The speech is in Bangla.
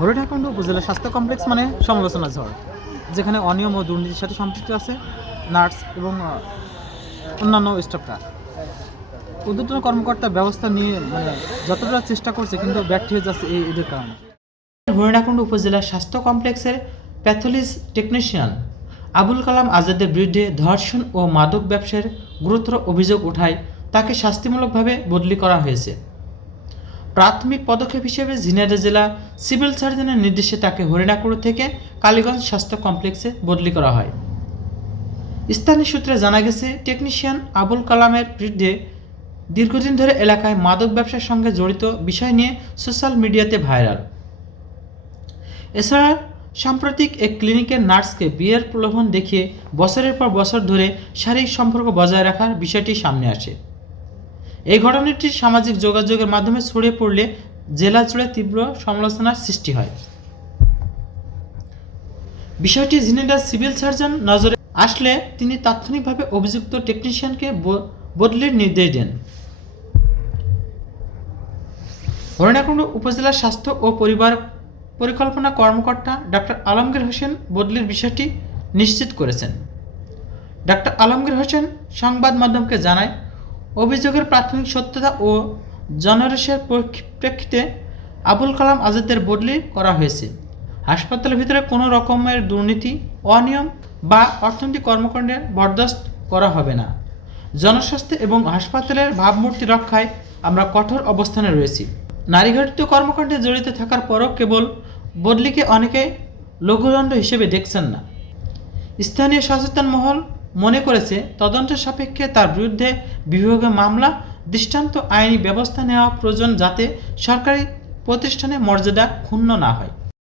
হরিণাকুণ্ড উপজেলা স্বাস্থ্য কমপ্লেক্স মানে সমালোচনা ঝড়, যেখানে অনিয়ম ও দুর্নীতির সাথে সম্পৃক্ত আছে নার্স এবং অন্যান্য স্টাফরা। ঊর্ধ্বতন কর্মকর্তা ব্যবস্থা নিয়ে যতটা চেষ্টা করছে, কিন্তু ব্যর্থ হয়ে যাচ্ছে এদের কারণে। হরিণাকুণ্ড উপজেলা স্বাস্থ্য কমপ্লেক্সের প্যাথোলজি টেকনিশিয়ান আবুল কালাম আজাদের বিরুদ্ধে ধর্ষণ ও মাদক ব্যবসার গুরুতর অভিযোগ ওঠায় তাকে শাস্তিমূলকভাবে বদলি করা হয়েছে। প্রাথমিক পদক্ষেপ হিসেবে ঝিনাইদহ জেলা সিভিল সার্জনের নির্দেশে তাকে হরিণাকুণ্ড থেকে কালীগঞ্জ স্বাস্থ্য কমপ্লেক্সে বদলি করা হয়। স্থানীয় সূত্রে জানা গেছে, টেকনিশিয়ান আবুল কালামের বিরুদ্ধে দীর্ঘদিন ধরে এলাকায় মাদক ব্যবসার সঙ্গে জড়িত বিষয় নিয়ে সোশ্যাল মিডিয়াতে ভাইরাল। এছাড়া সাম্প্রতিক এক ক্লিনিকের নার্সকে বিয়ের প্রলোভন দেখিয়ে বছরের পর বছর ধরে শারীরিক সম্পর্ক বজায় রাখার বিষয়টি সামনে আসে। এই ঘটনাটি সামাজিক যোগাযোগের মাধ্যমে ছড়িয়ে পড়লে জেলা জুড়ে তীব্র সমালোচনার সৃষ্টি হয়। বিষয়টি ঝিনাইদহ সিভিল সার্জন নজরে আসলে তিনি তাৎক্ষণিকভাবে অভিযুক্ত টেকনিশিয়ানকে বদলির নির্দেশ দেন। হরিণাকুণ্ড উপজেলা স্বাস্থ্য ও পরিবার পরিকল্পনা কর্মকর্তা ডাক্তার আলমগীর হোসেন বদলির বিষয়টি নিশ্চিত করেছেন। ডাক্তার আলমগীর হোসেন সংবাদ মাধ্যমকে জানায়, অভিযোগের প্রাথমিক সত্যতা ও জনরসের প্রেক্ষিতে আবুল কালাম আজাদের বদলি করা হয়েছে। হাসপাতালের ভিতরে কোনো রকমের দুর্নীতি, অনিয়ম বা অর্থনৈতিক কর্মকাণ্ডে বরদাস্ত করা হবে না। জনস্বাস্থ্য এবং হাসপাতালের ভাবমূর্তি রক্ষায় আমরা কঠোর অবস্থানে রয়েছি। নারীঘটিত কর্মকাণ্ডে জড়িত থাকার পরও কেবল বদলিকে অনেকে লঘুদণ্ড হিসেবে দেখছেন না। স্থানীয় সচেতন মহল মনে করেছে, তদন্ত সাপেক্ষে তার বিরুদ্ধে বিভাগীয় মামলা, দৃষ্টান্ত আইনি ব্যবস্থা নেওয়া প্রয়োজন, যাতে সরকারি প্রতিষ্ঠানের মর্যাদা ক্ষুণ্ণ না হয়।